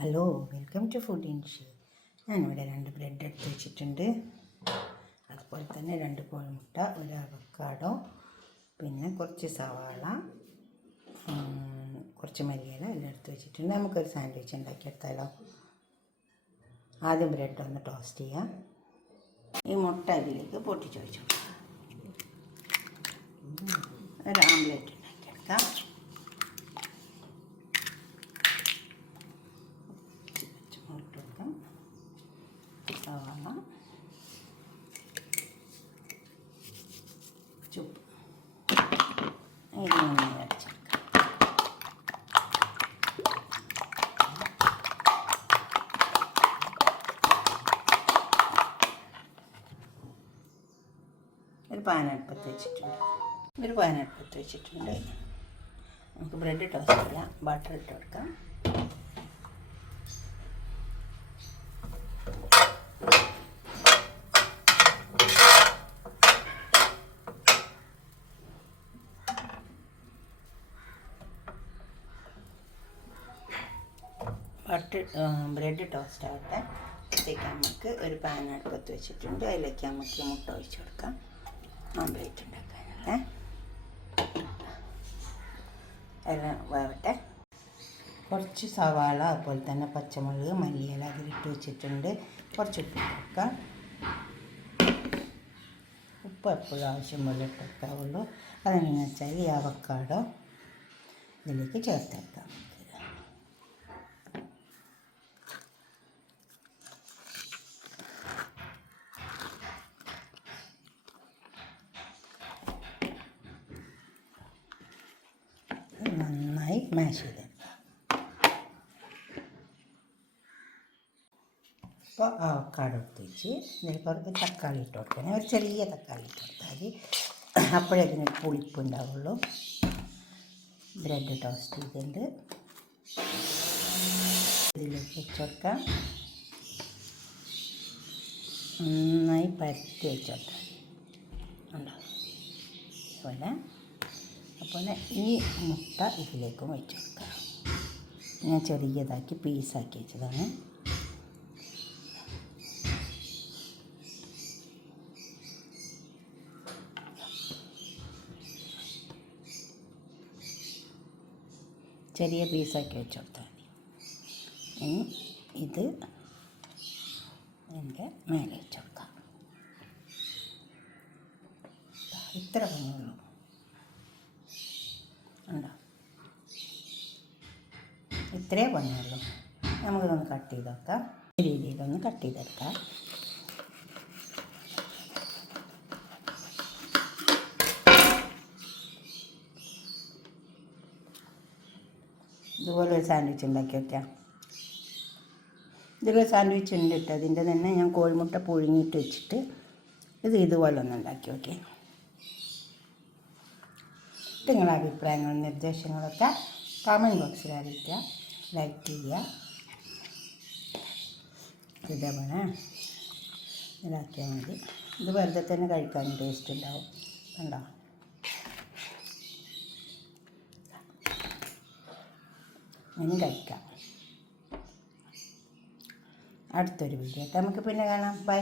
Hello, welcome to food ഇൻഷി. ഞാനിവിടെ 2 bread എടുത്ത് വെച്ചിട്ടുണ്ട്. അതുപോലെ തന്നെ 2 കോഴിമുട്ട, ഒരു അവക്കാഡോ, പിന്നെ കുറച്ച് സവാള, കുറച്ച് മല്ലിയില എല്ലാം എടുത്ത് വെച്ചിട്ടുണ്ട്. നമുക്കൊരു സാൻഡ്വിച്ച് ഉണ്ടാക്കിയെടുത്താലോ. ആദ്യം ബ്രെഡ് ഒന്ന് ടോസ്റ്റ് ചെയ്യാം. ഈ മുട്ട അതിലേക്ക് പൊട്ടിച്ച് വെച്ചു. ഒരു ആംലേറ്റ് ഉണ്ടാക്കിയെടുക്കാം. മുട്ട വെക്കാം, സവാള, ചുപ്പ്, ഇങ്ങനെ അടിച്ചെടുക്കാം. ഒരു പാൻ അടുപ്പത്ത് വെച്ചിട്ടുണ്ട്. നമുക്ക് ബ്രെഡ് ടോസ്റ്റ് ചെയ്യാം. ബട്ടർ ഇട്ട് കൊടുക്കാം. ബ്രെഡ് ടോസ്റ്റ് ആവട്ടെ. അതിലേക്ക് നമുക്ക് ഒരു പാൻ അടുപ്പത്ത് വെച്ചിട്ടുണ്ട്. അതിലേക്ക് നമുക്ക് മുട്ട ഒഴിച്ച് കൊടുക്കാം. ആംപ്ലേറ്റ് ഉണ്ടാക്കാനല്ലേ. എല്ലാം വേവട്ടെ. കുറച്ച് സവാള, അതുപോലെ തന്നെ പച്ചമുളക്, മല്ലിയില അതിലിട്ട് വെച്ചിട്ടുണ്ട്. കുറച്ച് ഉപ്പ് കൊടുക്കാം. ഉപ്പ് എപ്പോഴും ആവശ്യം പോലെ ഇട്ട് വെക്കാവുള്ളൂ. അതെന്നു വെച്ചാൽ ഈ അവക്കാഡോ ഇതിലേക്ക് ചേർത്തെടുക്കാം. നന്നായി മാഷ് ചെയ്തെടുക്കാം. ഇപ്പോൾ അവക്കാഡോ എടുത്ത് വെച്ച് ഇതിൽ കുറച്ച് തക്കാളി ഇട്ട് കൊടുക്കണം. ഒരു ചെറിയ തക്കാളി ഇട്ട് കൊടുത്താൽ മതി. അപ്പോഴേ അതിന് പുളിപ്പ് ഉണ്ടാവുള്ളൂ. ബ്രെഡ് ടോസ്റ്റ് ചെയ്തിട്ടുണ്ട്. ഇതിലേക്ക് വെച്ച് കൊടുക്കാം. നന്നായി പരത്തി വെച്ച് കൊടുക്കാം. ഉണ്ടോ അതുപോലെ. അതുപോലെ ഈ മുട്ട ഇതിലേക്കും വെച്ച് കൊടുക്കാം. ഞാൻ ചെറിയതാക്കി പീസാക്കി വെച്ചതാണ്. ചെറിയ പീസാക്കി വെച്ച് കൊടുത്താൽ മതി. ഇനി ഇത് എൻ്റെ മേലെ വെച്ച് കൊടുക്കാം. ഇത്ര പണിയുള്ളൂ. ഉണ്ടോ, ഇത്രേ പണിയുള്ളൂ. നമുക്കിതൊന്ന് കട്ട് ചെയ്ത് വെക്കാം. ഈ രീതിയിലൊന്ന് കട്ട് ചെയ്തെടുക്കാം. ഇതുപോലെ ഒരു സാൻഡ്വിച്ച് ഉണ്ടാക്കി വയ്ക്കാം. ഇതുപോലെ സാൻഡ്വിച്ച് ഉണ്ട് കേട്ടോ. അതിൻ്റെ തന്നെ ഞാൻ കോഴിമുട്ട പുഴുങ്ങിയിട്ട് വെച്ചിട്ട് ഇതുപോലെ ഒന്ന് ഉണ്ടാക്കി വയ്ക്കാം. നിങ്ങളുടെ അഭിപ്രായങ്ങളും നിർദ്ദേശങ്ങളൊക്കെ കമൻറ്റ് ബോക്സിൽ അറിയിക്കുക. ലൈക്ക് ചെയ്യുക. ഇതേപോലെ ഇതാക്കിയാൽ മതി. ഇത് വെറുതെ തന്നെ കഴിക്കാൻ ടേസ്റ്റ് ഉണ്ടാവും. കണ്ടോ, ഇനി കഴിക്കാം. അടുത്തൊരു വീഡിയോ നമുക്ക് പിന്നെ കാണാം. ബൈ.